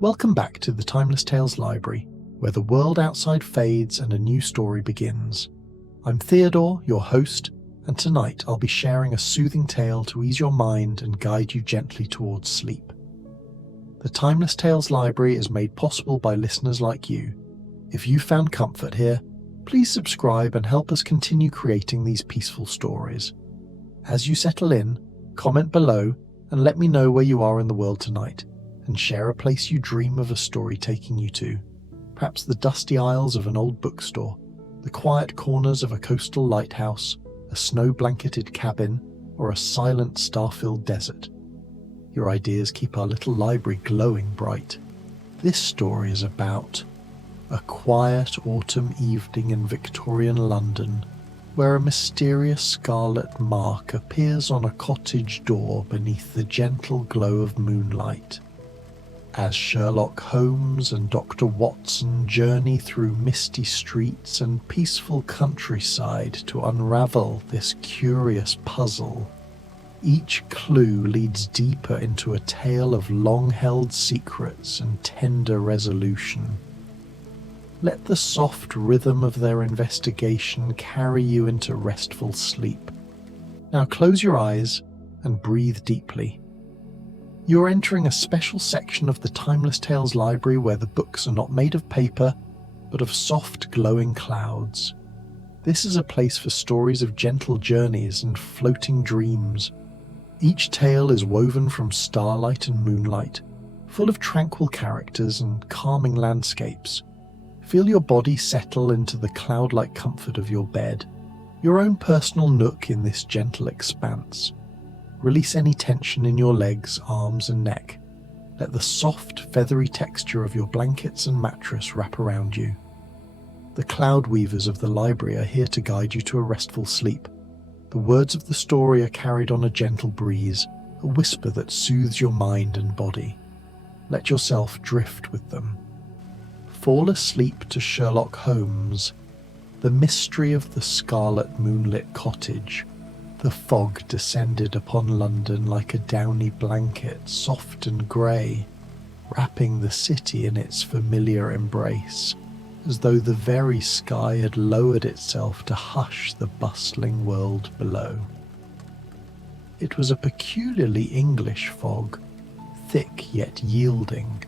Welcome back to the Timeless Tales Library, where the world outside fades and a new story begins. I'm Theodore, your host, and tonight I'll be sharing a soothing tale to ease your mind and guide you gently towards sleep. The Timeless Tales Library is made possible by listeners like you. If you found comfort here, please subscribe and help us continue creating these peaceful stories. As you settle in, comment below and let me know where you are in the world tonight, and share a place you dream of a story taking you to. Perhaps the dusty aisles of an old bookstore, the quiet corners of a coastal lighthouse, a snow-blanketed cabin, or a silent star-filled desert. Your ideas keep our little library glowing bright. This story is about a quiet autumn evening in Victorian London, where a mysterious scarlet mark appears on a cottage door beneath the gentle glow of moonlight. As Sherlock Holmes and Dr. Watson journey through misty streets and peaceful countryside to unravel this curious puzzle, each clue leads deeper into a tale of long-held secrets and tender resolution. Let the soft rhythm of their investigation carry you into restful sleep. Now close your eyes and breathe deeply. You're entering a special section of the Timeless Tales Library where the books are not made of paper, but of soft, glowing clouds. This is a place for stories of gentle journeys and floating dreams. Each tale is woven from starlight and moonlight, full of tranquil characters and calming landscapes. Feel your body settle into the cloud-like comfort of your bed, your own personal nook in this gentle expanse. Release any tension in your legs, arms and neck. Let the soft, feathery texture of your blankets and mattress wrap around you. The cloud weavers of the library are here to guide you to a restful sleep. The words of the story are carried on a gentle breeze, a whisper that soothes your mind and body. Let yourself drift with them. Fall asleep to Sherlock Holmes, the mystery of the Scarlet moonlit cottage. The fog descended upon London like a downy blanket, soft and grey, wrapping the city in its familiar embrace, as though the very sky had lowered itself to hush the bustling world below. It was a peculiarly English fog, thick yet yielding,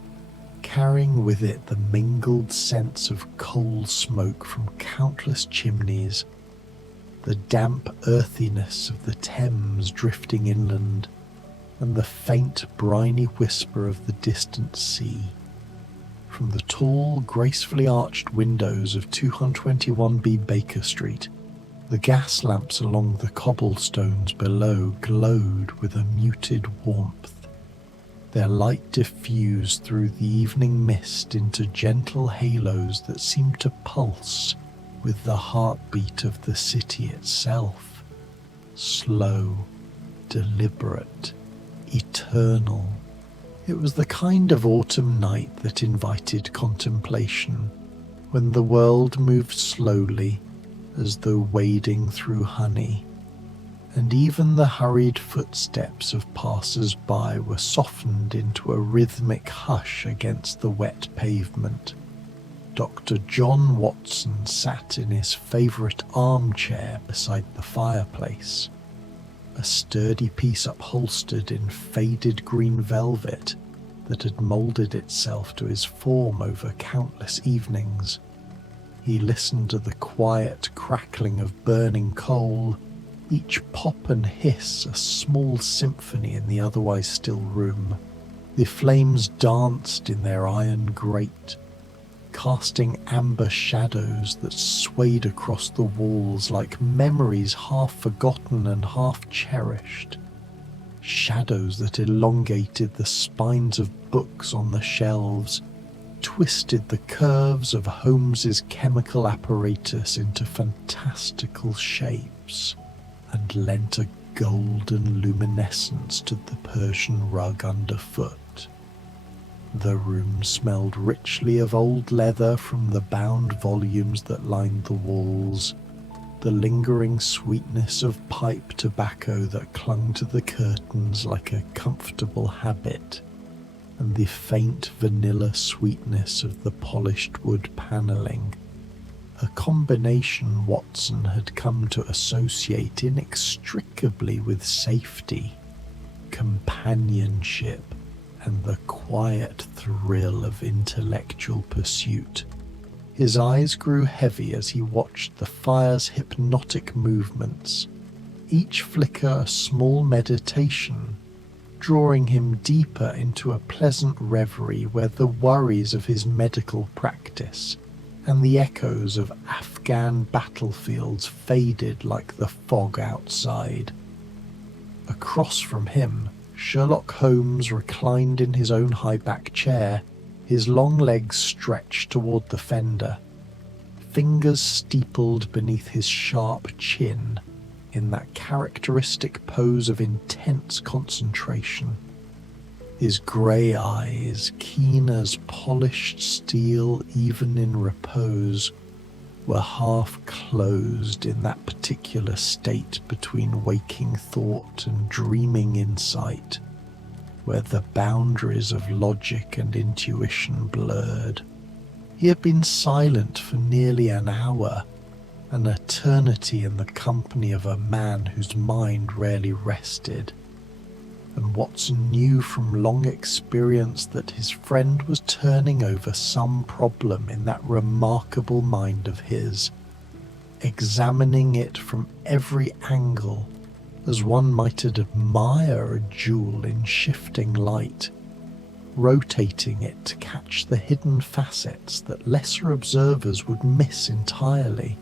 carrying with it the mingled sense of coal smoke from countless chimneys, the damp earthiness of the Thames drifting inland, and the faint briny whisper of the distant sea. From the tall, gracefully arched windows of 221B Baker Street, the gas lamps along the cobblestones below glowed with a muted warmth. Their light diffused through the evening mist into gentle halos that seemed to pulse with the heartbeat of the city itself. Slow, deliberate, eternal. It was the kind of autumn night that invited contemplation, when the world moved slowly, as though wading through honey, and even the hurried footsteps of passers-by were softened into a rhythmic hush against the wet pavement. Dr. John Watson sat in his favourite armchair beside the fireplace, a sturdy piece upholstered in faded green velvet that had moulded itself to his form over countless evenings. He listened to the quiet crackling of burning coal, each pop and hiss a small symphony in the otherwise still room. The flames danced in their iron grate, casting amber shadows that swayed across the walls like memories half forgotten and half cherished. Shadows that elongated the spines of books on the shelves, twisted the curves of Holmes's chemical apparatus into fantastical shapes, and lent a golden luminescence to the Persian rug underfoot. The room smelled richly of old leather from the bound volumes that lined the walls, the lingering sweetness of pipe tobacco that clung to the curtains like a comfortable habit, and the faint vanilla sweetness of the polished wood panelling, a combination Watson had come to associate inextricably with safety, companionship, and the quiet thrill of intellectual pursuit. His eyes grew heavy as he watched the fire's hypnotic movements, each flicker a small meditation, drawing him deeper into a pleasant reverie where the worries of his medical practice and the echoes of Afghan battlefields faded like the fog outside. Across from him, Sherlock Holmes reclined in his own high-back chair, his long legs stretched toward the fender, fingers steepled beneath his sharp chin in that characteristic pose of intense concentration. His grey eyes, keen as polished steel even in repose, were half closed in that particular state between waking thought and dreaming insight, where the boundaries of logic and intuition blurred. He had been silent for nearly an hour, an eternity in the company of a man whose mind rarely rested, and Watson knew from long experience that his friend was turning over some problem in that remarkable mind of his, examining it from every angle as one might admire a jewel in shifting light, rotating it to catch the hidden facets that lesser observers would miss entirely.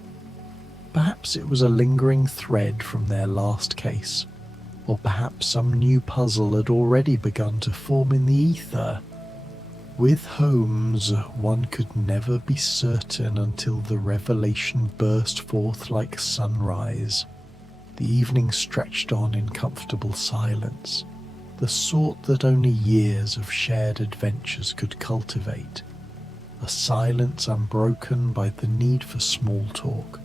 Perhaps it was a lingering thread from their last case, or perhaps some new puzzle had already begun to form in the ether. With Holmes, one could never be certain until the revelation burst forth like sunrise. The evening stretched on in comfortable silence, the sort that only years of shared adventures could cultivate, a silence unbroken by the need for small talk,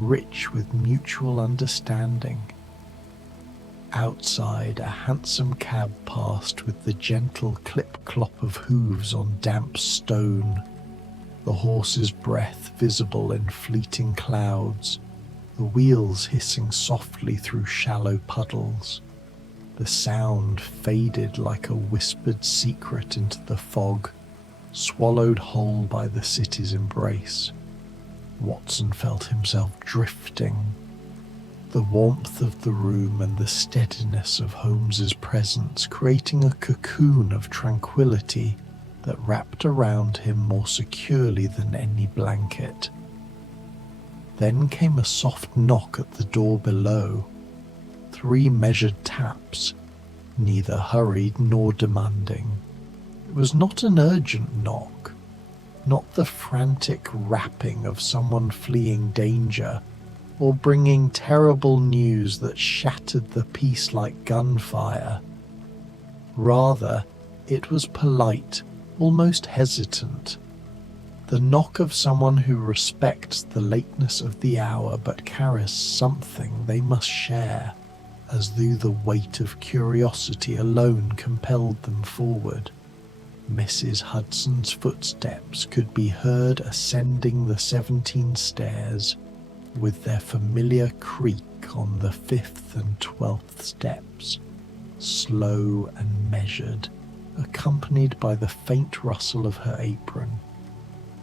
rich with mutual understanding. Outside, a hansom cab passed with the gentle clip-clop of hooves on damp stone, the horse's breath visible in fleeting clouds, the wheels hissing softly through shallow puddles. The sound faded like a whispered secret into the fog, swallowed whole by the city's embrace. Watson felt himself drifting. The warmth of the room and the steadiness of Holmes's presence creating a cocoon of tranquility that wrapped around him more securely than any blanket. Then came a soft knock at the door below. 3 measured taps, neither hurried nor demanding. It was not an urgent knock, not the frantic rapping of someone fleeing danger, or bringing terrible news that shattered the peace like gunfire. Rather, it was polite, almost hesitant, the knock of someone who respects the lateness of the hour but carries something they must share, as though the weight of curiosity alone compelled them forward. Mrs. Hudson's footsteps could be heard ascending the 17 stairs, with their familiar creak on the 5th and 12th steps, slow and measured, accompanied by the faint rustle of her apron.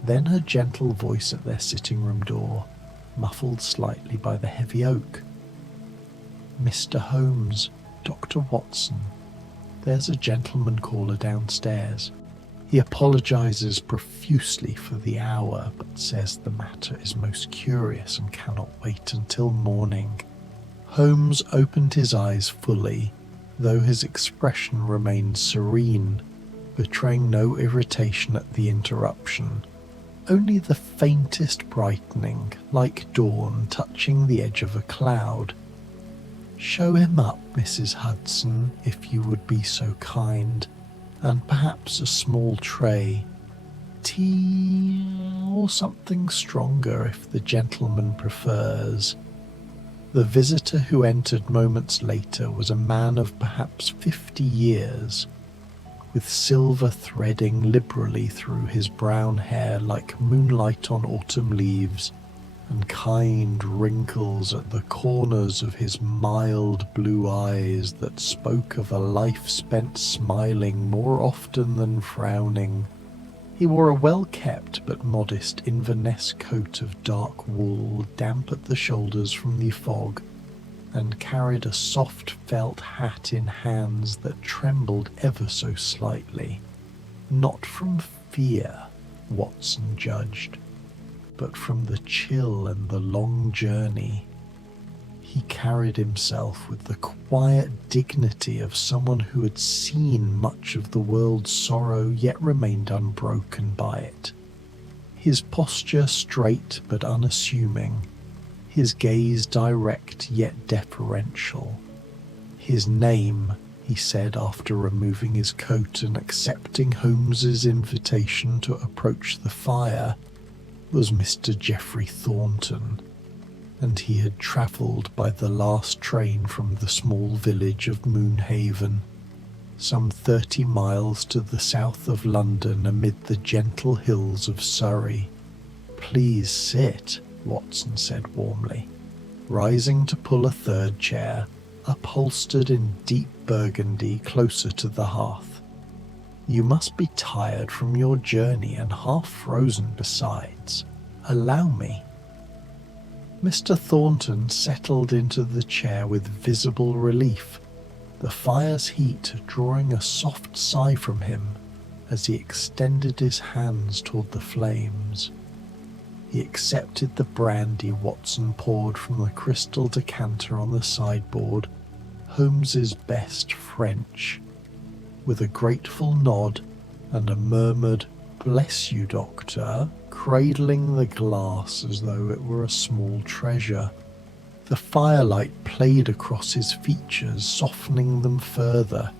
Then her gentle voice at their sitting-room door, muffled slightly by the heavy oak. "Mr. Holmes, Dr. Watson, there's a gentleman caller downstairs. He apologizes profusely for the hour, but says the matter is most curious and cannot wait until morning." Holmes opened his eyes fully, though his expression remained serene, betraying no irritation at the interruption, only the faintest brightening, like dawn touching the edge of a cloud. "Show him up, Mrs. Hudson, if you would be so kind, and perhaps a small tray. Tea or something stronger if the gentleman prefers." The visitor who entered moments later was a man of perhaps 50 years, with silver threading liberally through his brown hair like moonlight on autumn leaves, and kind wrinkles at the corners of his mild blue eyes that spoke of a life spent smiling more often than frowning. He wore a well-kept but modest Inverness coat of dark wool, damp at the shoulders from the fog, and carried a soft felt hat in hands that trembled ever so slightly, not from fear, Watson judged, but from the chill and the long journey. He carried himself with the quiet dignity of someone who had seen much of the world's sorrow yet remained unbroken by it. His posture straight but unassuming, his gaze direct yet deferential. His name, he said after removing his coat and accepting Holmes's invitation to approach the fire, was Mr. Geoffrey Thornton, and he had travelled by the last train from the small village of Moonhaven, some 30 miles to the south of London amid the gentle hills of Surrey. "Please sit," Watson said warmly, rising to pull a third chair, upholstered in deep burgundy, closer to the hearth. "You must be tired from your journey and half frozen besides. Allow me." Mr. Thornton settled into the chair with visible relief, the fire's heat drawing a soft sigh from him as he extended his hands toward the flames. He accepted the brandy Watson poured from the crystal decanter on the sideboard, Holmes's best French, with a grateful nod and a murmured "Bless you, Doctor," cradling the glass as though it were a small treasure. The firelight played across his features, softening them further,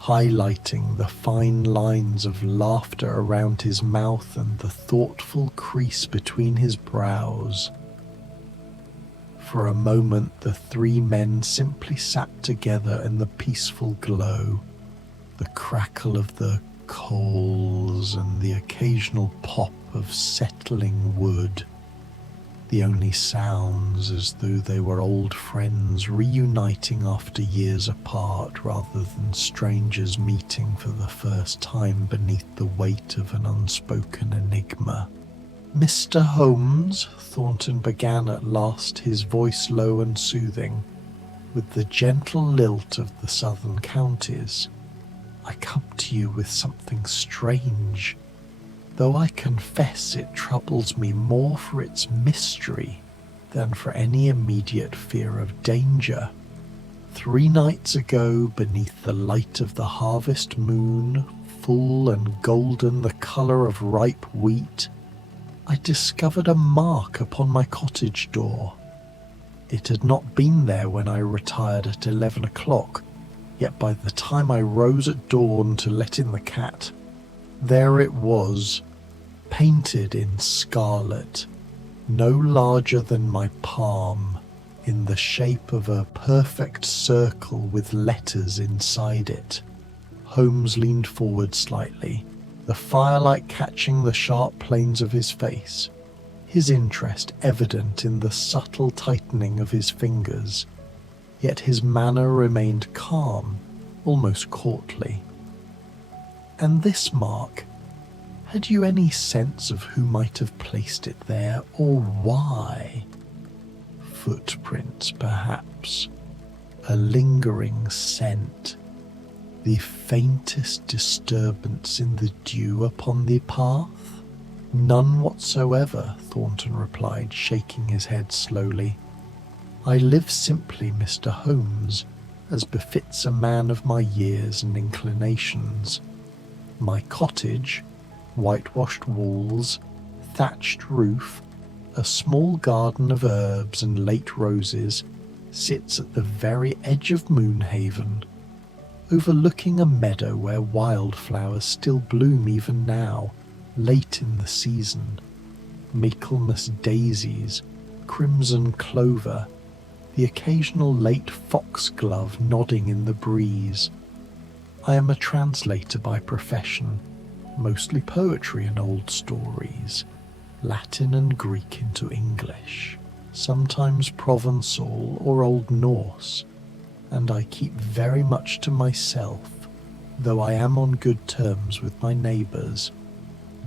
highlighting the fine lines of laughter around his mouth and the thoughtful crease between his brows. For a moment the three men simply sat together in the peaceful glow, the crackle of the coals and the occasional pop of settling wood, the only sounds as though they were old friends reuniting after years apart rather than strangers meeting for the first time beneath the weight of an unspoken enigma. "Mr. Holmes," Thornton began at last, his voice low and soothing, with the gentle lilt of the southern counties, "I come to you with something strange, though I confess it troubles me more for its mystery than for any immediate fear of danger. 3 nights ago, beneath the light of the harvest moon, full and golden, the colour of ripe wheat, I discovered a mark upon my cottage door. It had not been there when I retired at 11 o'clock, yet by the time I rose at dawn to let in the cat, there it was, painted in scarlet, no larger than my palm, in the shape of a perfect circle with letters inside it." Holmes leaned forward slightly, the firelight catching the sharp planes of his face, his interest evident in the subtle tightening of his fingers, yet his manner remained calm, almost courtly. "And this mark, had you any sense of who might have placed it there, or why? Footprints, perhaps, a lingering scent, the faintest disturbance in the dew upon the path?" "None whatsoever," Thornton replied, shaking his head slowly. "I live simply, Mr. Holmes, as befits a man of my years and inclinations. My cottage, whitewashed walls, thatched roof, a small garden of herbs and late roses, sits at the very edge of Moonhaven, overlooking a meadow where wildflowers still bloom even now, late in the season, Michaelmas daisies, crimson clover, the occasional late foxglove nodding in the breeze. I am a translator by profession, mostly poetry and old stories, Latin and Greek into English, sometimes Provençal or Old Norse, and I keep very much to myself, though I am on good terms with my neighbours.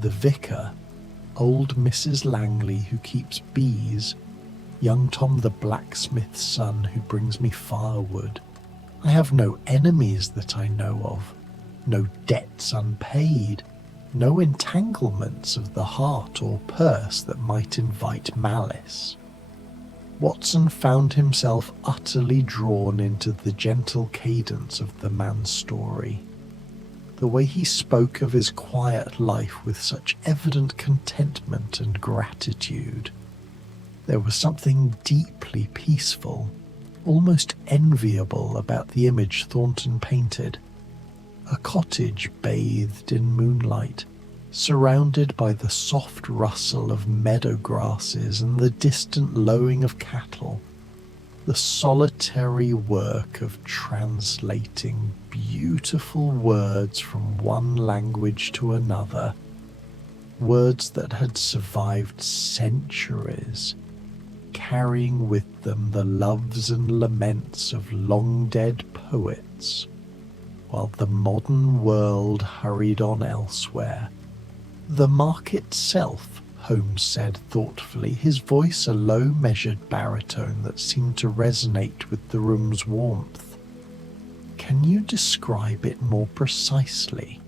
The vicar, old Mrs. Langley who keeps bees, young Tom the blacksmith's son who brings me firewood. I have no enemies that I know of, no debts unpaid, no entanglements of the heart or purse that might invite malice. Watson found himself utterly drawn into the gentle cadence of the man's story. The way he spoke of his quiet life with such evident contentment and gratitude. There was something deeply peaceful, almost enviable about the image Thornton painted. A cottage bathed in moonlight, surrounded by the soft rustle of meadow grasses and the distant lowing of cattle. The solitary work of translating beautiful words from one language to another, words that had survived centuries, carrying with them the loves and laments of long-dead poets, while the modern world hurried on elsewhere. The mark itself, Holmes said thoughtfully, his voice a low measured baritone that seemed to resonate with the room's warmth. Can you describe it more precisely?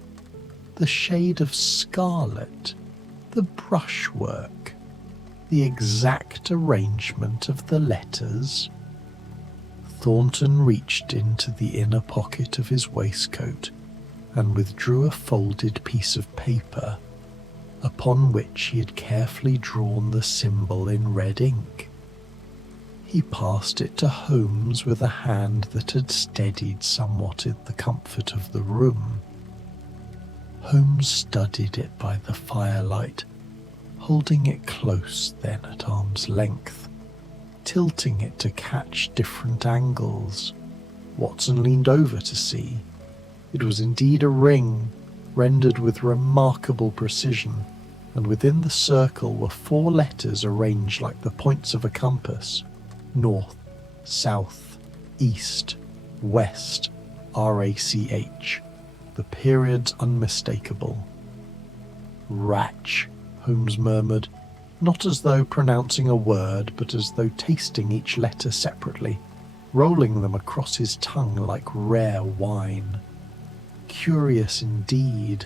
The shade of scarlet, the brushwork, the exact arrangement of the letters? Thornton reached into the inner pocket of his waistcoat and withdrew a folded piece of paper, upon which he had carefully drawn the symbol in red ink. He passed it to Holmes with a hand that had steadied somewhat in the comfort of the room. Holmes studied it by the firelight, holding it close then at arm's length, tilting it to catch different angles. Watson leaned over to see. It was indeed a ring, rendered with remarkable precision, and within the circle were 4 letters arranged like the points of a compass: north, south, east, west, RACH, the periods unmistakable. Ratch, Holmes murmured, not as though pronouncing a word, but as though tasting each letter separately, rolling them across his tongue like rare wine. Curious indeed,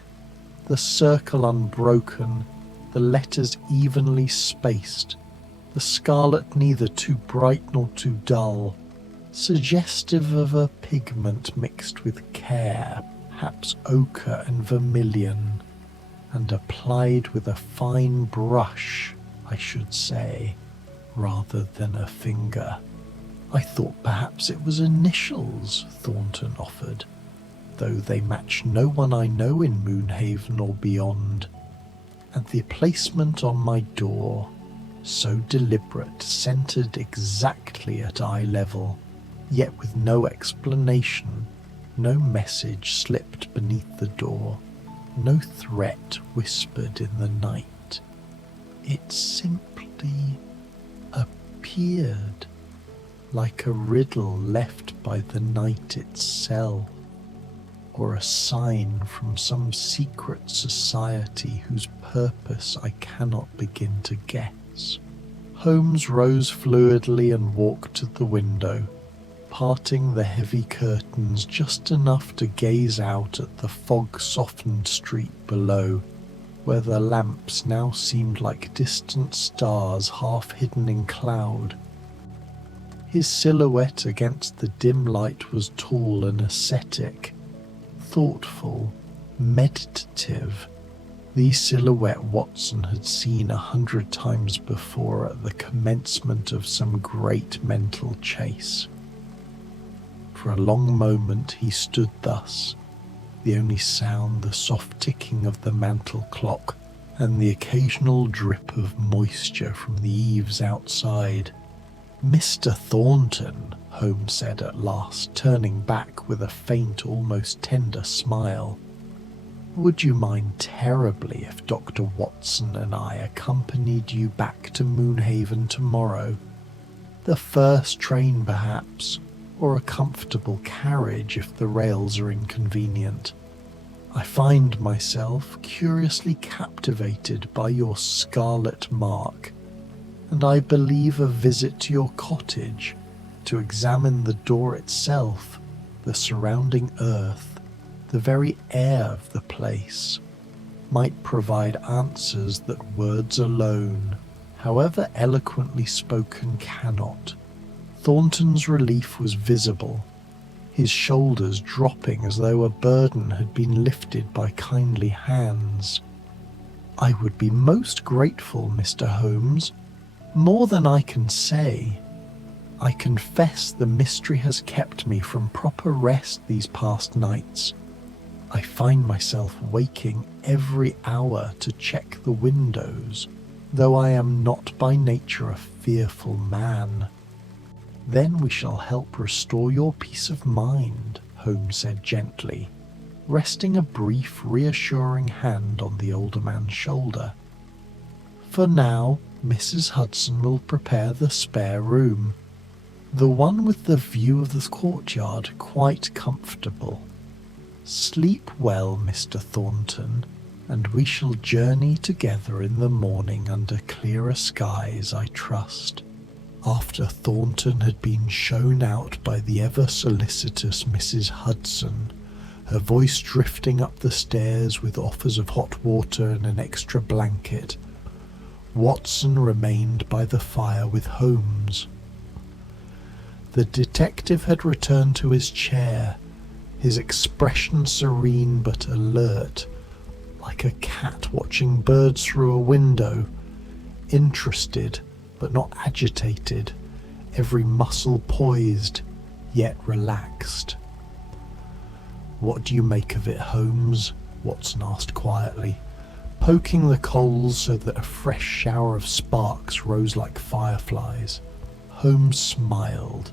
the circle unbroken, the letters evenly spaced, the scarlet neither too bright nor too dull, suggestive of a pigment mixed with care, perhaps ochre and vermilion, and applied with a fine brush, I should say, rather than a finger. I thought perhaps it was initials, Thornton offered, though they match no one I know in Moonhaven or beyond. And the placement on my door, so deliberate, centred exactly at eye level, yet with no explanation, no message slipped beneath the door, no threat whispered in the night. It simply appeared, like a riddle left by the night itself, or a sign from some secret society whose purpose I cannot begin to guess. Holmes rose fluidly and walked to the window, parting the heavy curtains just enough to gaze out at the fog-softened street below, where the lamps now seemed like distant stars half hidden in cloud. His silhouette against the dim light was tall and ascetic, thoughtful, meditative, the silhouette Watson had seen 100 times before at the commencement of some great mental chase. For a long moment he stood thus, the only sound the soft ticking of the mantel clock and the occasional drip of moisture from the eaves outside. "Mr. Thornton," Holmes said at last, turning back with a faint, almost tender smile. Would you mind terribly if Dr. Watson and I accompanied you back to Moonhaven tomorrow? The first train, perhaps, or a comfortable carriage if the rails are inconvenient. I find myself curiously captivated by your scarlet mark, and I believe a visit to your cottage to examine the door itself, the surrounding earth, the very air of the place, might provide answers that words alone, however eloquently spoken, cannot. Thornton's relief was visible, his shoulders dropping as though a burden had been lifted by kindly hands. I would be most grateful, Mr. Holmes, more than I can say. I confess the mystery has kept me from proper rest these past nights. I find myself waking every hour to check the windows, though I am not by nature a fearful man. Then we shall help restore your peace of mind, Holmes said gently, resting a brief, reassuring hand on the older man's shoulder. For now, Mrs. Hudson will prepare the spare room, the one with the view of the courtyard, quite comfortable. Sleep well, Mr. Thornton, and we shall journey together in the morning under clearer skies, I trust. After Thornton had been shown out by the ever-solicitous Mrs. Hudson, her voice drifting up the stairs with offers of hot water and an extra blanket, Watson remained by the fire with Holmes. The detective had returned to his chair, his expression serene but alert, like a cat watching birds through a window, interested but not agitated, every muscle poised, yet relaxed. "What do you make of it, Holmes?" Watson asked quietly, poking the coals so that a fresh shower of sparks rose like fireflies. Holmes smiled,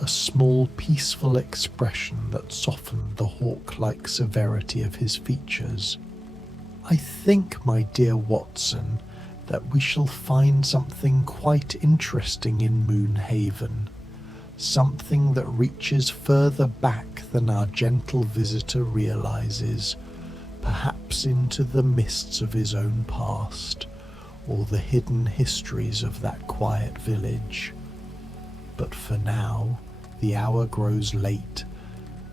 a small peaceful expression that softened the hawk-like severity of his features. "I think, my dear Watson, that we shall find something quite interesting in Moonhaven, something that reaches further back than our gentle visitor realizes, perhaps into the mists of his own past, or the hidden histories of that quiet village. But for now, the hour grows late,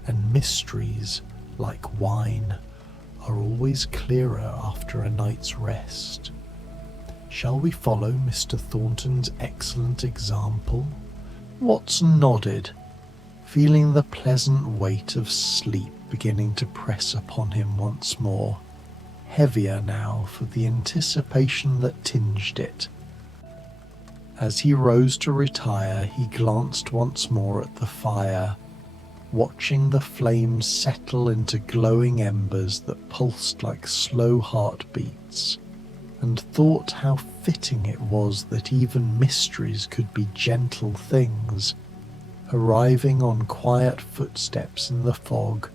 and mysteries, like wine, are always clearer after a night's rest. Shall we follow Mr. Thornton's excellent example?" Watson nodded, feeling the pleasant weight of sleep beginning to press upon him once more, heavier now for the anticipation that tinged it. As he rose to retire, he glanced once more at the fire, watching the flames settle into glowing embers that pulsed like slow heartbeats, and thought how fitting it was that even mysteries could be gentle things, arriving on quiet footsteps in the fog,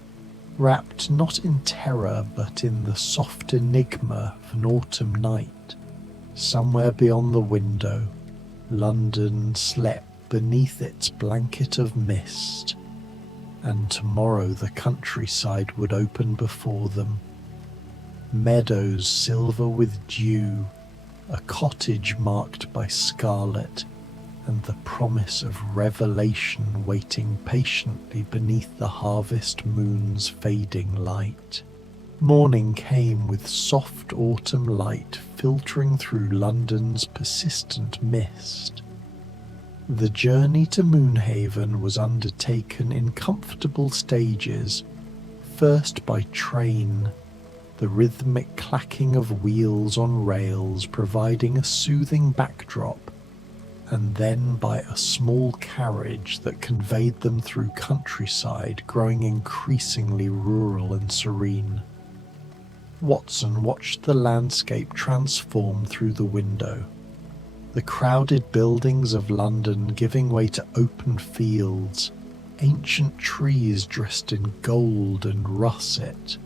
wrapped not in terror but in the soft enigma of an autumn night. Somewhere beyond the window, London slept beneath its blanket of mist, and tomorrow the countryside would open before them. Meadows silver with dew, a cottage marked by scarlet, and the promise of revelation waiting patiently beneath the harvest moon's fading light. Morning came with soft autumn light filtering through London's persistent mist. The journey to Moonhaven was undertaken in comfortable stages, first by train, the rhythmic clacking of wheels on rails providing a soothing backdrop, and then by a small carriage that conveyed them through countryside growing increasingly rural and serene. Watson watched the landscape transform through the window. The crowded buildings of London giving way to open fields, ancient trees dressed in gold and russet,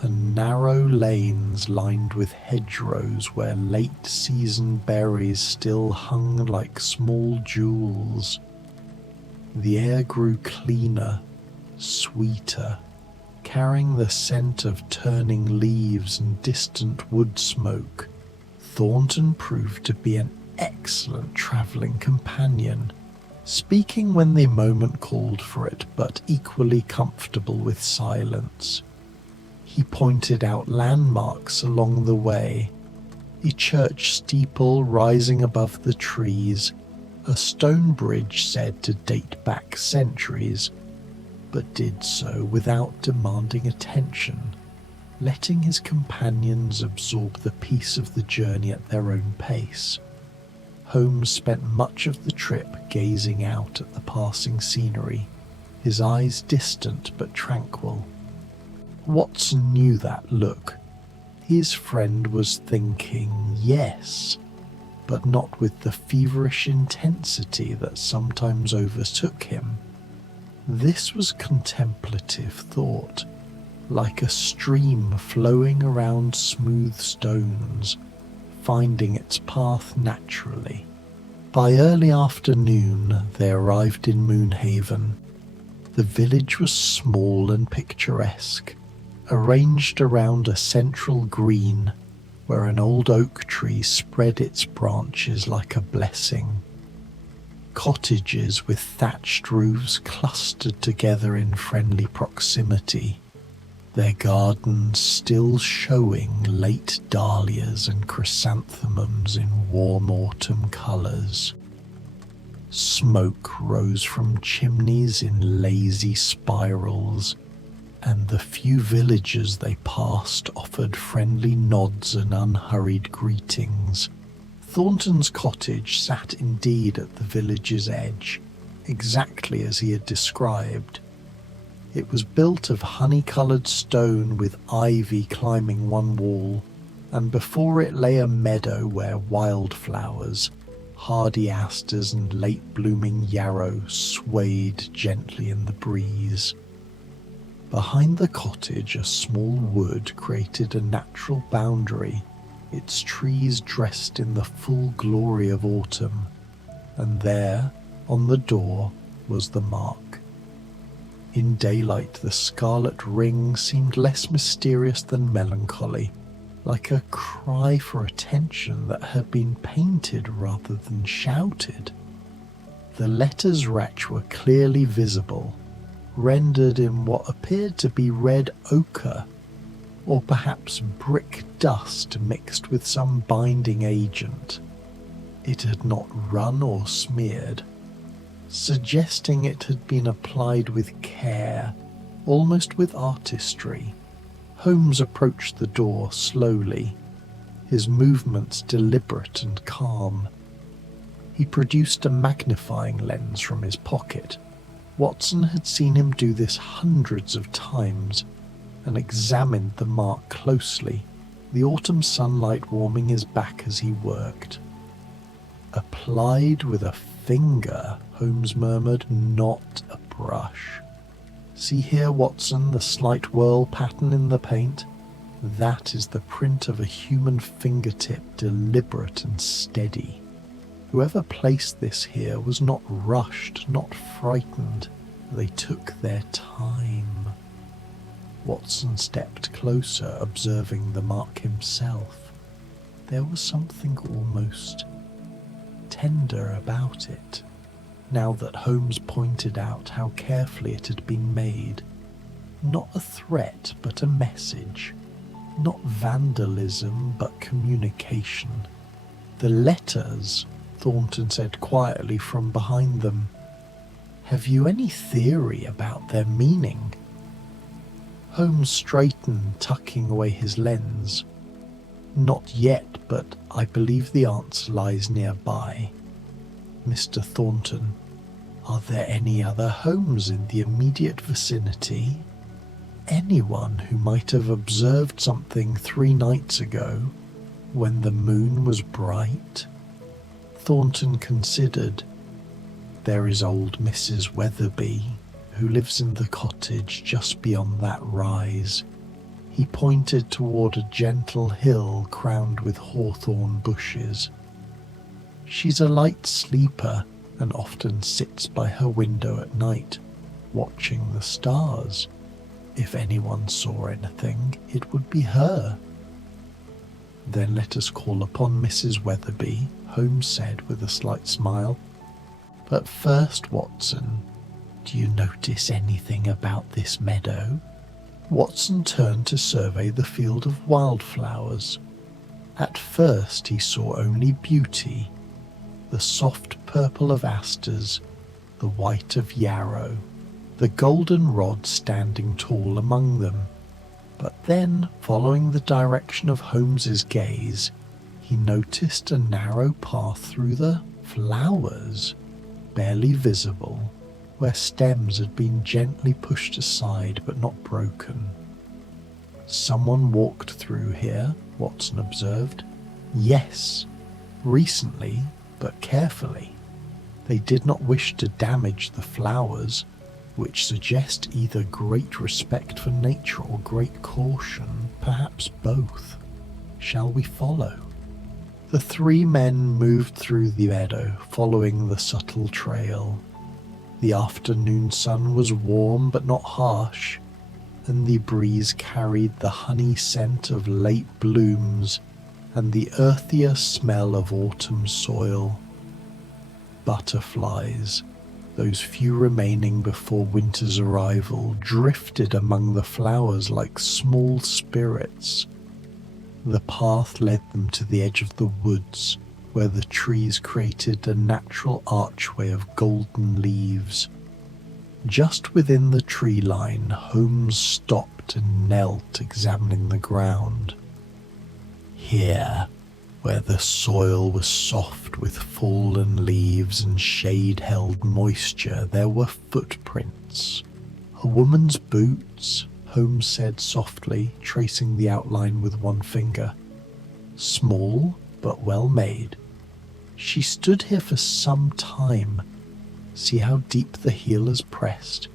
and narrow lanes lined with hedgerows where late-season berries still hung like small jewels. The air grew cleaner, sweeter, carrying the scent of turning leaves and distant wood smoke. Thornton proved to be an excellent travelling companion, speaking when the moment called for it, but equally comfortable with silence. He pointed out landmarks along the way, a church steeple rising above the trees, a stone bridge said to date back centuries, but did so without demanding attention, letting his companions absorb the peace of the journey at their own pace. Holmes spent much of the trip gazing out at the passing scenery, his eyes distant but tranquil. Watson knew that look. His friend was thinking, yes, but not with the feverish intensity that sometimes overtook him. This was contemplative thought, like a stream flowing around smooth stones, finding its path naturally. By early afternoon, they arrived in Moonhaven. The village was small and picturesque, arranged around a central green where an old oak tree spread its branches like a blessing. Cottages with thatched roofs clustered together in friendly proximity, their gardens still showing late dahlias and chrysanthemums in warm autumn colours. Smoke rose from chimneys in lazy spirals, and the few villagers they passed offered friendly nods and unhurried greetings. Thornton's cottage sat indeed at the village's edge, exactly as he had described. It was built of honey-coloured stone with ivy climbing one wall, and before it lay a meadow where wildflowers, hardy asters and late-blooming yarrow swayed gently in the breeze. Behind the cottage, a small wood created a natural boundary, its trees dressed in the full glory of autumn, and there, on the door, was the mark. In daylight, the scarlet ring seemed less mysterious than melancholy, like a cry for attention that had been painted rather than shouted. The letters Ratch were clearly visible, rendered in what appeared to be red ochre, or perhaps brick dust mixed with some binding agent. It had not run or smeared, suggesting it had been applied with care, almost with artistry. Holmes approached the door slowly, his movements deliberate and calm. He produced a magnifying lens from his pocket. Watson had seen him do this hundreds of times, and examined the mark closely, the autumn sunlight warming his back as he worked. "Applied with a finger," Holmes murmured, "not a brush. See here, Watson, the slight whirl pattern in the paint? That is the print of a human fingertip, deliberate and steady. Whoever placed this here was not rushed, not frightened. They took their time." Watson stepped closer, observing the mark himself. There was something almost tender about it, now that Holmes pointed out how carefully it had been made. Not a threat, but a message. Not vandalism, but communication. "The letters," Thornton said quietly from behind them. "Have you any theory about their meaning?" Holmes straightened, tucking away his lens. "Not yet, but I believe the answer lies nearby. Mr. Thornton, are there any other Holmes in the immediate vicinity? Anyone who might have observed something 3 nights ago, when the moon was bright?" Thornton considered. There is old Mrs. Weatherby, who lives in the cottage just beyond that rise. He pointed toward a gentle hill crowned with hawthorn bushes. She's a light sleeper and often sits by her window at night, watching the stars. If anyone saw anything, it would be her. Then let us call upon Mrs. Weatherby, Holmes said with a slight smile. But first, Watson, do you notice anything about this meadow? Watson turned to survey the field of wildflowers. At first he saw only beauty, the soft purple of asters, the white of yarrow, the goldenrod standing tall among them. But then, following the direction of Holmes's gaze, he noticed a narrow path through the flowers, barely visible, where stems had been gently pushed aside but not broken. Someone walked through here, Watson observed. Yes, recently, but carefully. They did not wish to damage the flowers, which suggest either great respect for nature or great caution, perhaps both. Shall we follow? The three men moved through the meadow, following the subtle trail. The afternoon sun was warm but not harsh, and the breeze carried the honey scent of late blooms and the earthier smell of autumn soil. Butterflies, those few remaining before winter's arrival, drifted among the flowers like small spirits. The path led them to the edge of the woods, where the trees created a natural archway of golden leaves. Just within the tree line, Holmes stopped and knelt, examining the ground. Here, where the soil was soft with fallen leaves and shade held moisture, there were footprints. A woman's boots, Holmes said softly, tracing the outline with one finger. Small, but well made. She stood here for some time. See how deep the heel has pressed.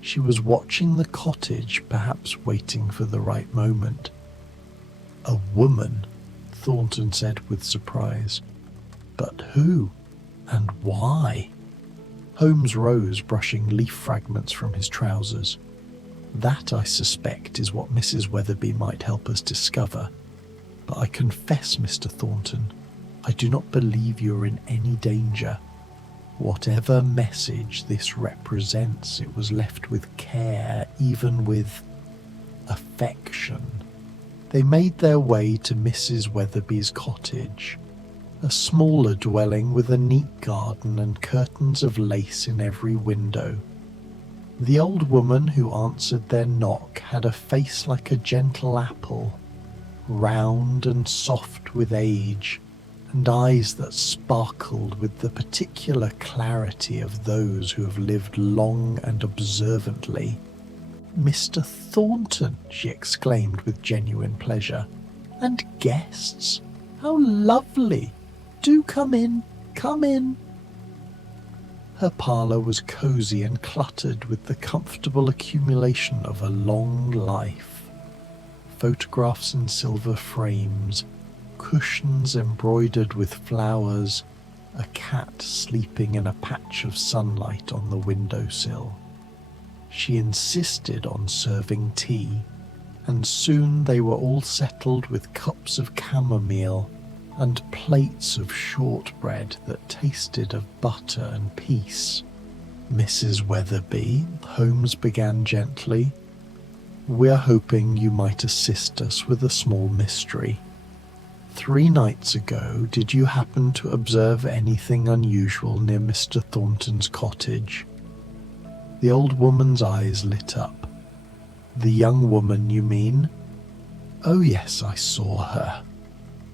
She was watching the cottage, perhaps waiting for the right moment. A woman, Thornton said with surprise. But who? And why? Holmes rose, brushing leaf fragments from his trousers. That, I suspect, is what Mrs. Weatherby might help us discover. But I confess, Mr. Thornton, I do not believe you are in any danger. Whatever message this represents, it was left with care, even with affection. They made their way to Mrs. Weatherby's cottage, a smaller dwelling with a neat garden and curtains of lace in every window. The old woman who answered their knock had a face like a gentle apple, round and soft with age, and eyes that sparkled with the particular clarity of those who have lived long and observantly. "Mr. Thornton," she exclaimed with genuine pleasure. "And guests? How lovely! Do come in, come in." Her parlour was cosy and cluttered with the comfortable accumulation of a long life. Photographs in silver frames, cushions embroidered with flowers, a cat sleeping in a patch of sunlight on the windowsill. She insisted on serving tea, and soon they were all settled with cups of chamomile and plates of shortbread that tasted of butter and peace. "Mrs. Weatherby," Holmes began gently, "we're hoping you might assist us with a small mystery. 3 nights ago, did you happen to observe anything unusual near Mr. Thornton's cottage?" The old woman's eyes lit up. "The young woman, you mean?" "Oh yes, I saw her.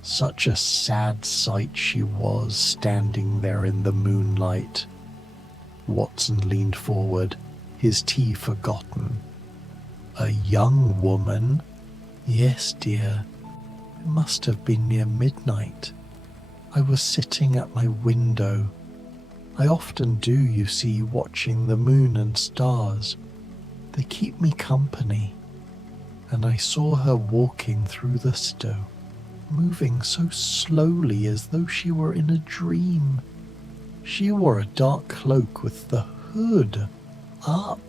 Such a sad sight she was, standing there in the moonlight." Watson leaned forward, his tea forgotten. "A young woman?" "Yes, dear. It must have been near midnight. I was sitting at my window. I often do, you see, watching the moon and stars. They keep me company. And I saw her walking through the snow, moving so slowly as though she were in a dream. She wore a dark cloak with the hood up.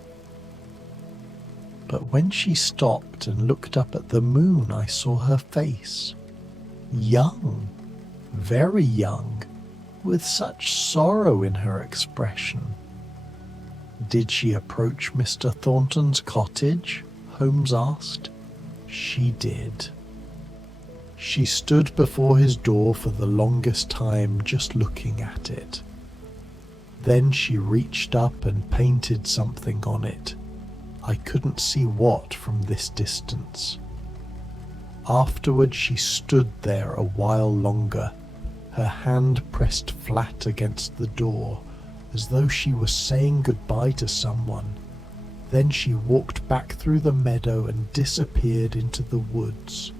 But when she stopped and looked up at the moon, I saw her face. Young, very young, with such sorrow in her expression. Did she approach Mr. Thornton's cottage? Holmes asked. She did. She stood before his door for the longest time, just looking at it. Then she reached up and painted something on it. I couldn't see what from this distance. Afterward she stood there a while longer, her hand pressed flat against the door, as though she was saying goodbye to someone. Then she walked back through the meadow and disappeared into the woods.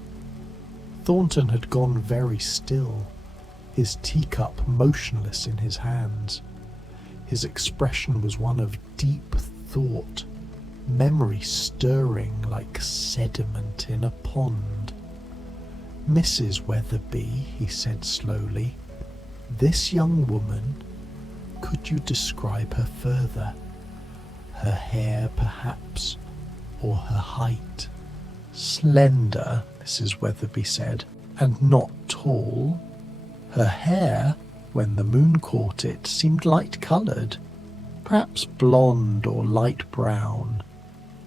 Thornton had gone very still, his teacup motionless in his hands. His expression was one of deep thought, memory stirring like sediment in a pond. Mrs. Weatherby, he said slowly, this young woman, could you describe her further? Her hair, perhaps, or her height? Slender, Mrs. Weatherby said, and not tall. Her hair, when the moon caught it, seemed light-coloured, perhaps blonde or light brown,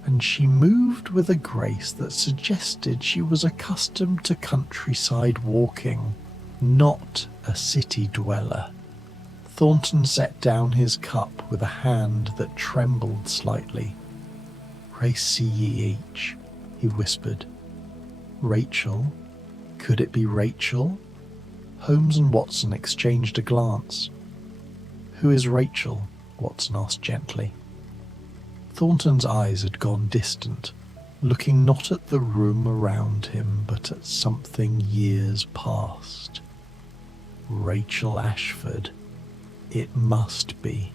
and she moved with a grace that suggested she was accustomed to countryside walking, not a city dweller. Thornton set down his cup with a hand that trembled slightly. "Pray see ye each," he whispered. Rachel? Could it be Rachel? Holmes and Watson exchanged a glance. "Who is Rachel?" Watson asked gently. Thornton's eyes had gone distant, looking not at the room around him, but at something years past. Rachel Ashford. It must be.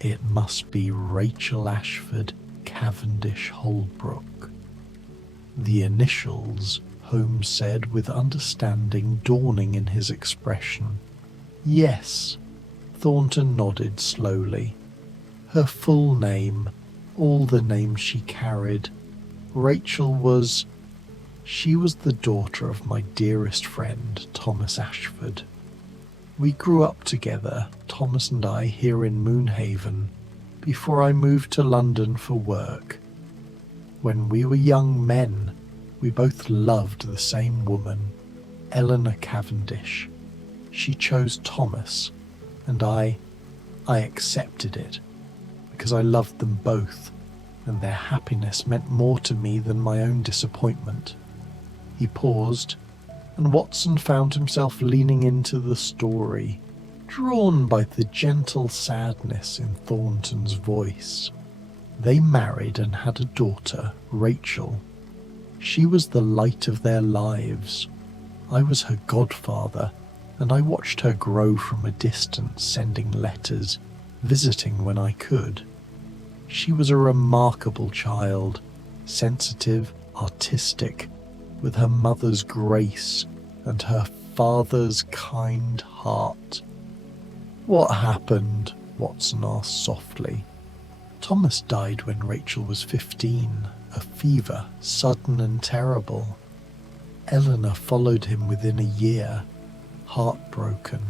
It must be Rachel Ashford, Cavendish Holbrook. The initials, Holmes said with understanding dawning in his expression. Yes, Thornton nodded slowly. Her full name, all the names she carried. Rachel was... She was the daughter of my dearest friend, Thomas Ashford. We grew up together, Thomas and I, here in Moonhaven, before I moved to London for work. When we were young men, we both loved the same woman, Eleanor Cavendish. She chose Thomas, and I accepted it, because I loved them both, and their happiness meant more to me than my own disappointment. He paused, and Watson found himself leaning into the story, drawn by the gentle sadness in Thornton's voice. They married and had a daughter, Rachel. She was the light of their lives. I was her godfather, and I watched her grow from a distance, sending letters, visiting when I could. She was a remarkable child, sensitive, artistic, with her mother's grace and her father's kind heart. "What happened?" Watson asked softly. "Thomas died when Rachel was 15, a fever, sudden and terrible. Eleanor followed him within a year, heartbroken.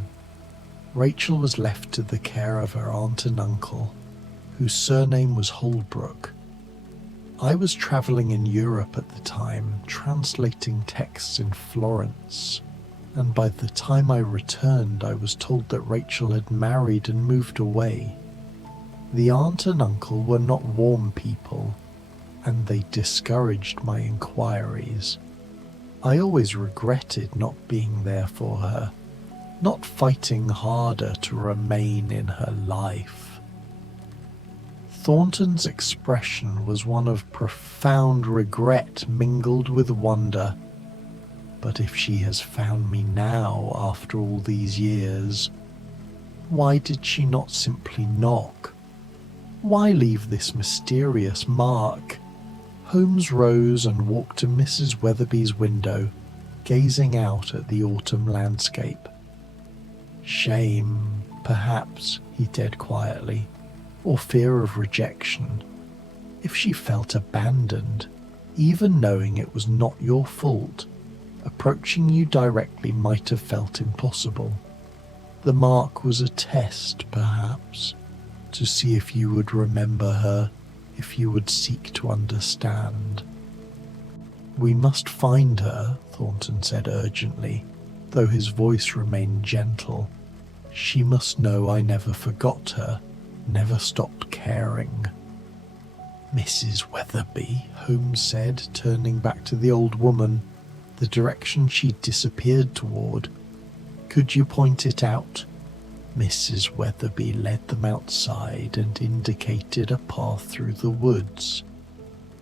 Rachel was left to the care of her aunt and uncle, whose surname was Holbrook. I was travelling in Europe at the time, translating texts in Florence, and by the time I returned I was told that Rachel had married and moved away. The aunt and uncle were not warm people, and they discouraged my inquiries. I always regretted not being there for her, not fighting harder to remain in her life." Thornton's expression was one of profound regret mingled with wonder. But if she has found me now after all these years, why did she not simply knock? Why leave this mysterious mark? Holmes rose and walked to Mrs. Weatherby's window, gazing out at the autumn landscape. Shame, perhaps, he said quietly, or fear of rejection. If she felt abandoned, even knowing it was not your fault, approaching you directly might have felt impossible. The mark was a test, perhaps, to see if you would remember her, if you would seek to understand. We must find her, Thornton said urgently, though his voice remained gentle. She must know I never forgot her, never stopped caring. Mrs. Weatherby, Holmes said, turning back to the old woman, the direction she'd disappeared toward. Could you point it out? Mrs. Weatherby led them outside and indicated a path through the woods.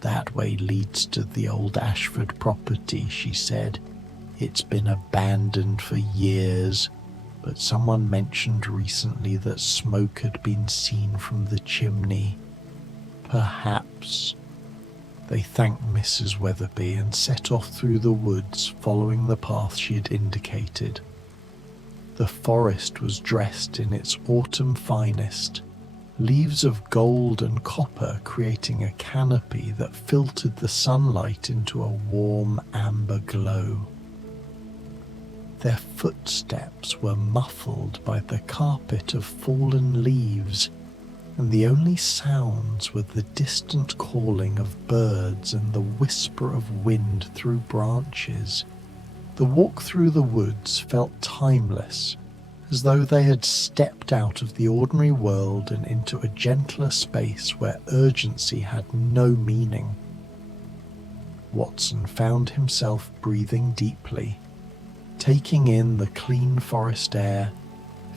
That way leads to the old Ashford property, she said. It's been abandoned for years, but someone mentioned recently that smoke had been seen from the chimney. Perhaps. They thanked Mrs. Weatherby and set off through the woods, following the path she had indicated. The forest was dressed in its autumn finest, leaves of gold and copper creating a canopy that filtered the sunlight into a warm amber glow. Their footsteps were muffled by the carpet of fallen leaves, and the only sounds were the distant calling of birds and the whisper of wind through branches. The walk through the woods felt timeless, as though they had stepped out of the ordinary world and into a gentler space where urgency had no meaning. Watson found himself breathing deeply, taking in the clean forest air,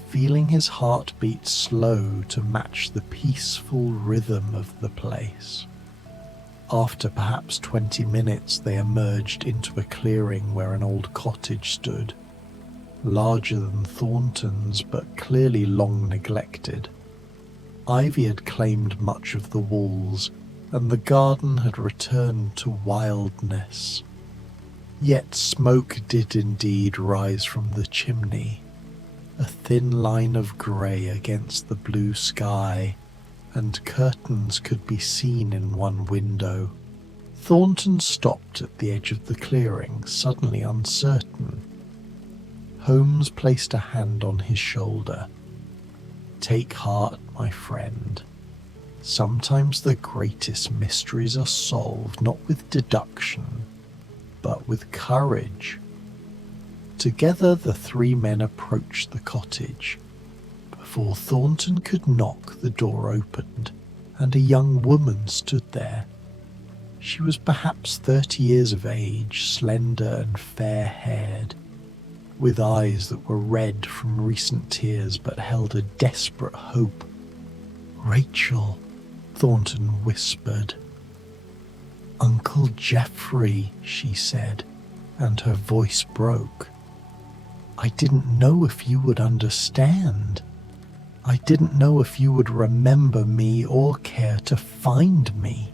feeling his heart beat slow to match the peaceful rhythm of the place. After perhaps 20 minutes, they emerged into a clearing where an old cottage stood, larger than Thornton's but clearly long neglected. Ivy had claimed much of the walls, and the garden had returned to wildness. Yet smoke did indeed rise from the chimney, a thin line of grey against the blue sky, and curtains could be seen in one window. Thornton stopped at the edge of the clearing, suddenly uncertain. Holmes placed a hand on his shoulder. Take heart, my friend. Sometimes the greatest mysteries are solved not with deduction, but with courage. Together the three men approached the cottage. Before Thornton could knock, the door opened, and a young woman stood there. She was perhaps 30 years of age, slender and fair-haired, with eyes that were red from recent tears but held a desperate hope. "Rachel," Thornton whispered. "Uncle Geoffrey," she said, and her voice broke. "I didn't know if you would understand. I didn't know if you would remember me or care to find me."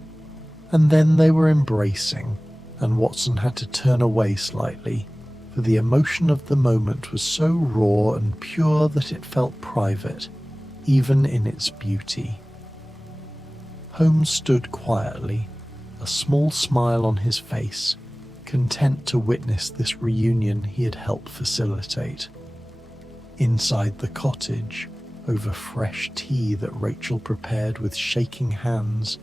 And then they were embracing, and Watson had to turn away slightly, for the emotion of the moment was so raw and pure that it felt private, even in its beauty. Holmes stood quietly, a small smile on his face, content to witness this reunion he had helped facilitate. Inside the cottage, over fresh tea that Rachel prepared with shaking hands,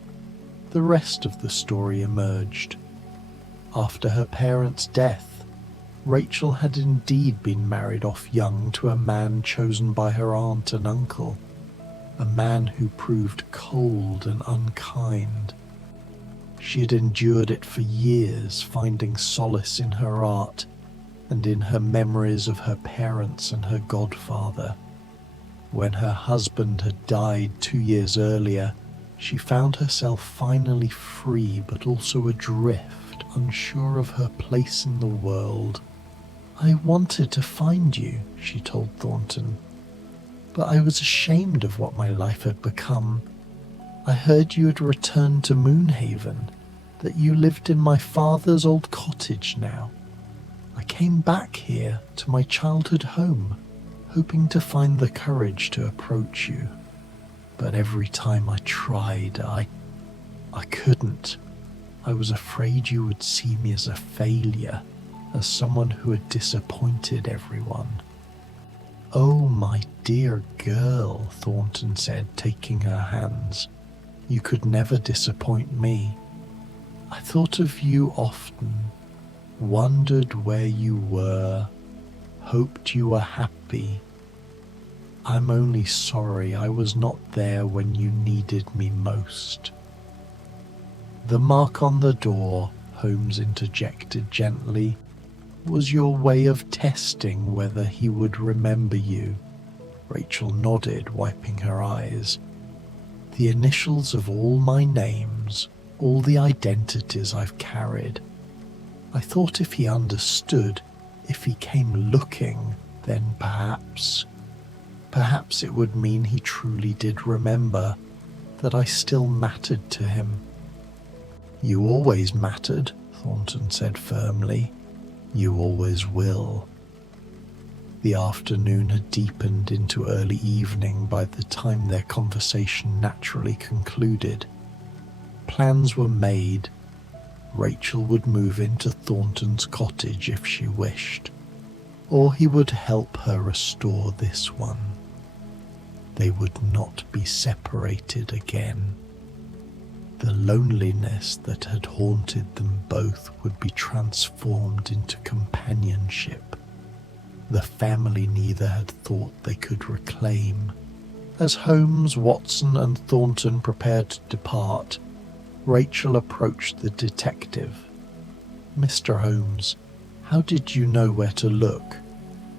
the rest of the story emerged. After her parents' death, Rachel had indeed been married off young to a man chosen by her aunt and uncle, a man who proved cold and unkind. She had endured it for years, finding solace in her art and in her memories of her parents and her godfather. When her husband had died 2 years earlier, she found herself finally free but also adrift, unsure of her place in the world. "I wanted to find you," she told Thornton, "but I was ashamed of what my life had become. I heard you had returned to Moonhaven, that you lived in my father's old cottage now. I came back here to my childhood home, hoping to find the courage to approach you. But every time I tried, I couldn't. I was afraid you would see me as a failure, as someone who had disappointed everyone." "Oh, my dear girl," Thornton said, taking her hands. "You could never disappoint me. I thought of you often, wondered where you were, hoped you were happy. I'm only sorry I was not there when you needed me most." "The mark on the door," Holmes interjected gently, "was your way of testing whether he would remember you." Rachel nodded, wiping her eyes. "The initials of all my names, all the identities I've carried. I thought if he understood, if he came looking, then perhaps it would mean he truly did remember, that I still mattered to him." "You always mattered," Thornton said firmly. "You always will." The afternoon had deepened into early evening by the time their conversation naturally concluded. Plans were made. Rachel would move into Thornton's cottage if she wished, or he would help her restore this one. They would not be separated again. The loneliness that had haunted them both would be transformed into companionship, the family neither had thought they could reclaim. As Holmes, Watson, and Thornton prepared to depart, Rachel approached the detective. "Mr. Holmes, how did you know where to look?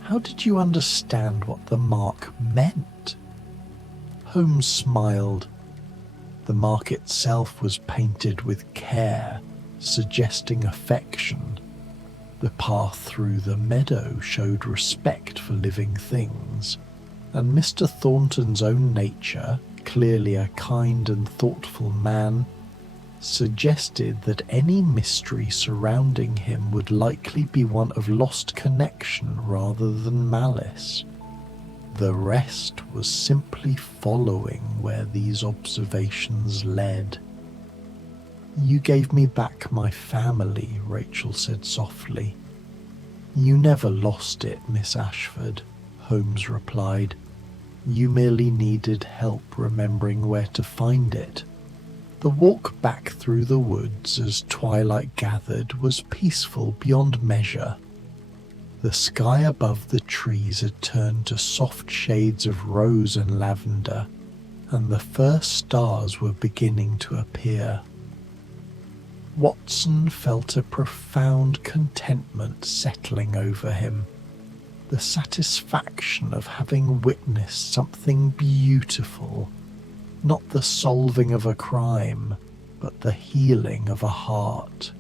How did you understand what the mark meant?" Holmes smiled. The mark itself was painted with care, suggesting affection. The path through the meadow showed respect for living things, and Mr. Thornton's own nature, clearly a kind and thoughtful man, suggested that any mystery surrounding him would likely be one of lost connection rather than malice. The rest was simply following where these observations led. "You gave me back my family," Rachel said softly. "You never lost it, Miss Ashford," Holmes replied. "You merely needed help remembering where to find it." The walk back through the woods as twilight gathered was peaceful beyond measure. The sky above the trees had turned to soft shades of rose and lavender, and the first stars were beginning to appear. Watson felt a profound contentment settling over him, the satisfaction of having witnessed something beautiful, not the solving of a crime, but the healing of a heart.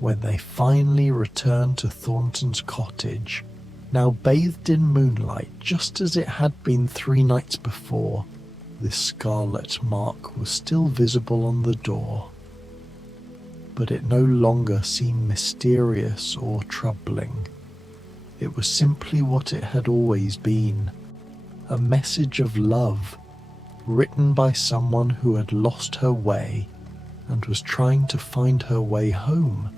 When they finally returned to Thornton's cottage, now bathed in moonlight just as it had been 3 nights before, this scarlet mark was still visible on the door. But it no longer seemed mysterious or troubling. It was simply what it had always been, a message of love, written by someone who had lost her way and was trying to find her way home.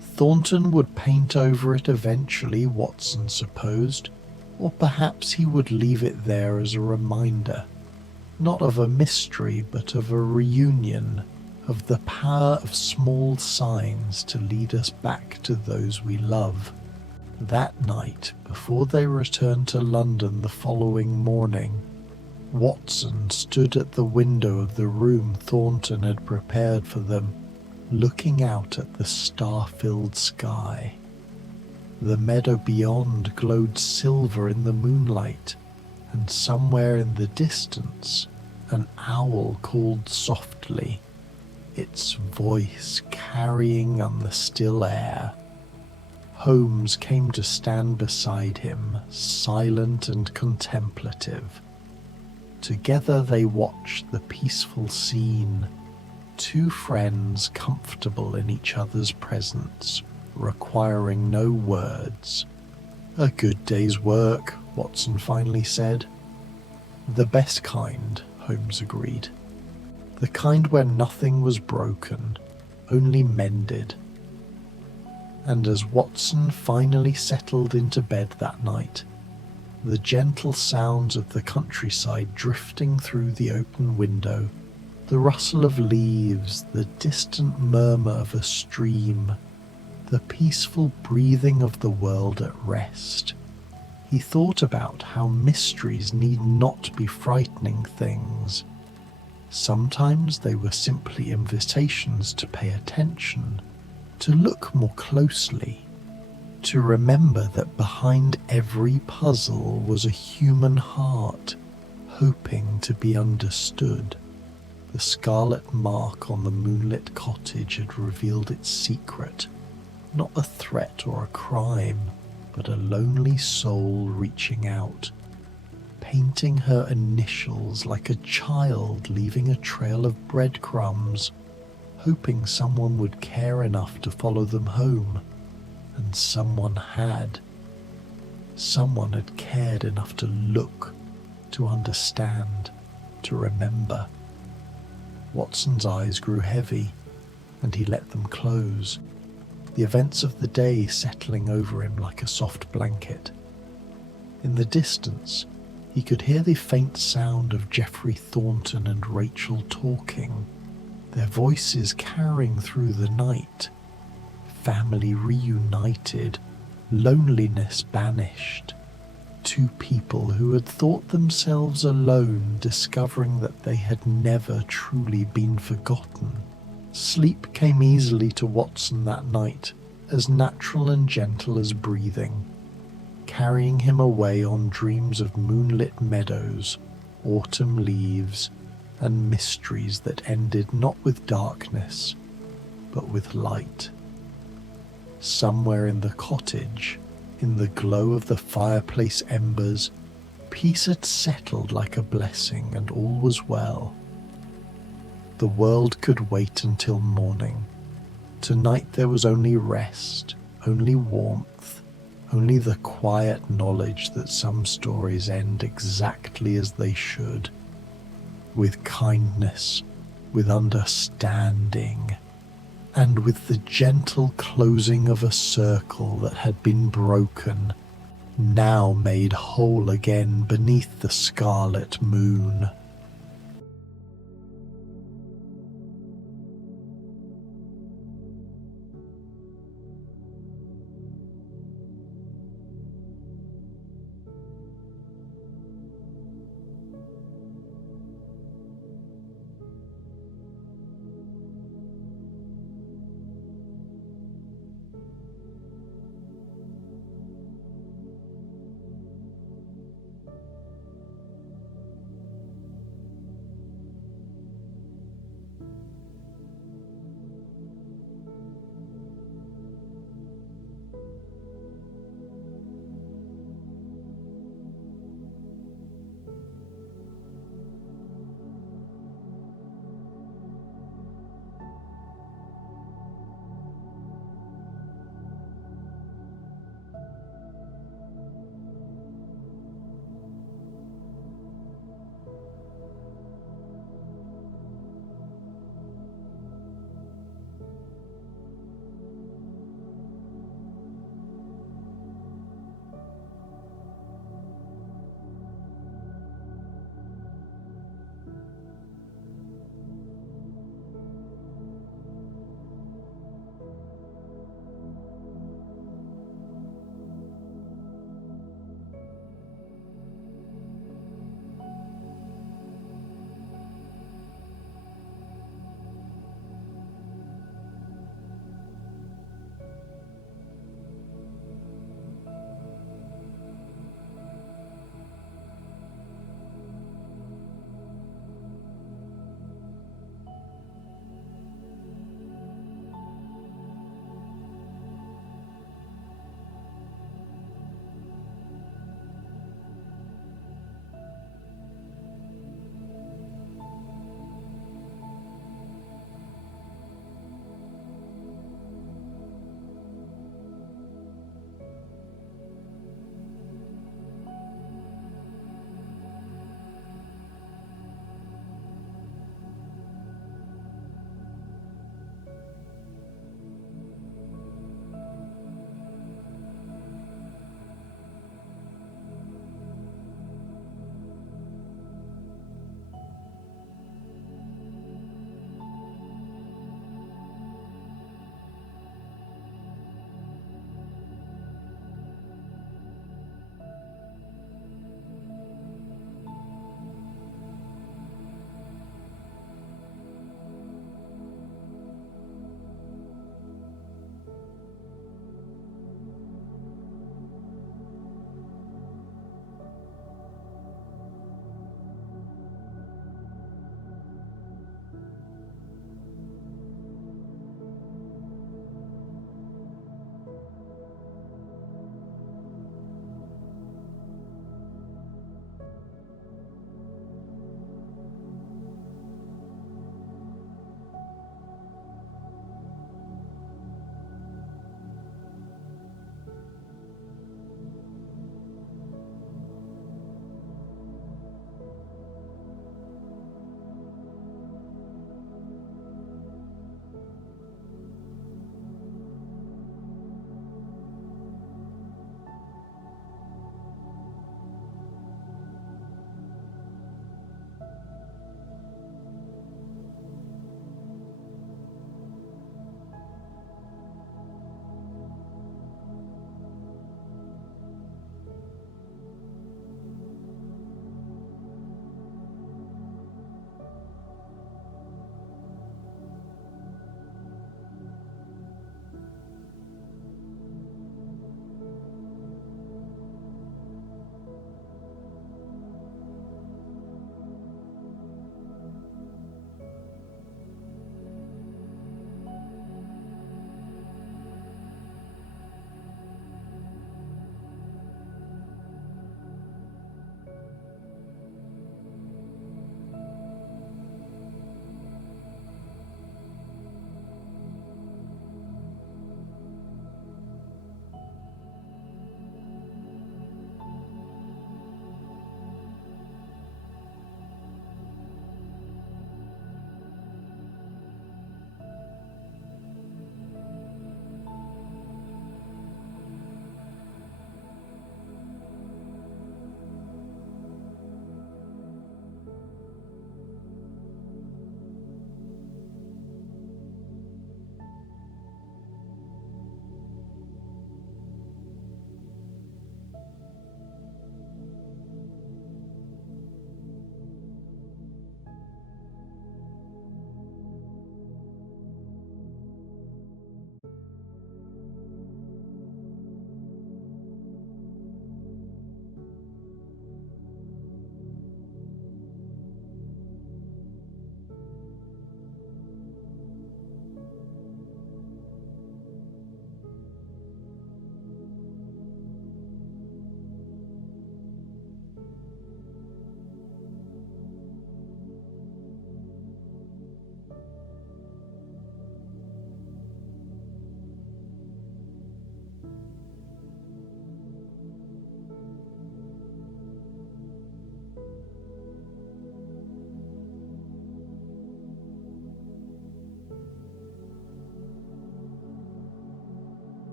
Thornton would paint over it eventually, Watson supposed, or perhaps he would leave it there as a reminder, not of a mystery but of a reunion, of the power of small signs to lead us back to those we love. That night, before they returned to London the following morning, Watson stood at the window of the room Thornton had prepared for them, looking out at the star-filled sky. The meadow beyond glowed silver in the moonlight, and somewhere in the distance an owl called softly, its voice carrying on the still air. Holmes came to stand beside him, silent and contemplative. Together they watched the peaceful scene, two friends comfortable in each other's presence, requiring no words. "A good day's work," Watson finally said. "The best kind," Holmes agreed. "The kind where nothing was broken, only mended." And as Watson finally settled into bed that night, the gentle sounds of the countryside drifting through the open window, the rustle of leaves, the distant murmur of a stream, the peaceful breathing of the world at rest, he thought about how mysteries need not be frightening things. Sometimes they were simply invitations to pay attention, to look more closely, to remember that behind every puzzle was a human heart hoping to be understood. The scarlet mark on the moonlit cottage had revealed its secret, not a threat or a crime, but a lonely soul reaching out, painting her initials like a child leaving a trail of breadcrumbs, hoping someone would care enough to follow them home. And someone had. Someone had cared enough to look, to understand, to remember. Watson's eyes grew heavy, and he let them close, the events of the day settling over him like a soft blanket. In the distance, he could hear the faint sound of Geoffrey Thornton and Rachel talking, their voices carrying through the night. Family reunited, loneliness banished. Two people who had thought themselves alone discovering that they had never truly been forgotten. Sleep came easily to Watson that night, as natural and gentle as breathing, carrying him away on dreams of moonlit meadows, autumn leaves, and mysteries that ended not with darkness, but with light. Somewhere in the cottage, in the glow of the fireplace embers, peace had settled like a blessing, and all was well. The world could wait until morning. Tonight there was only rest, only warmth, only the quiet knowledge that some stories end exactly as they should, with kindness, with understanding, and with the gentle closing of a circle that had been broken, now made whole again beneath the scarlet moon.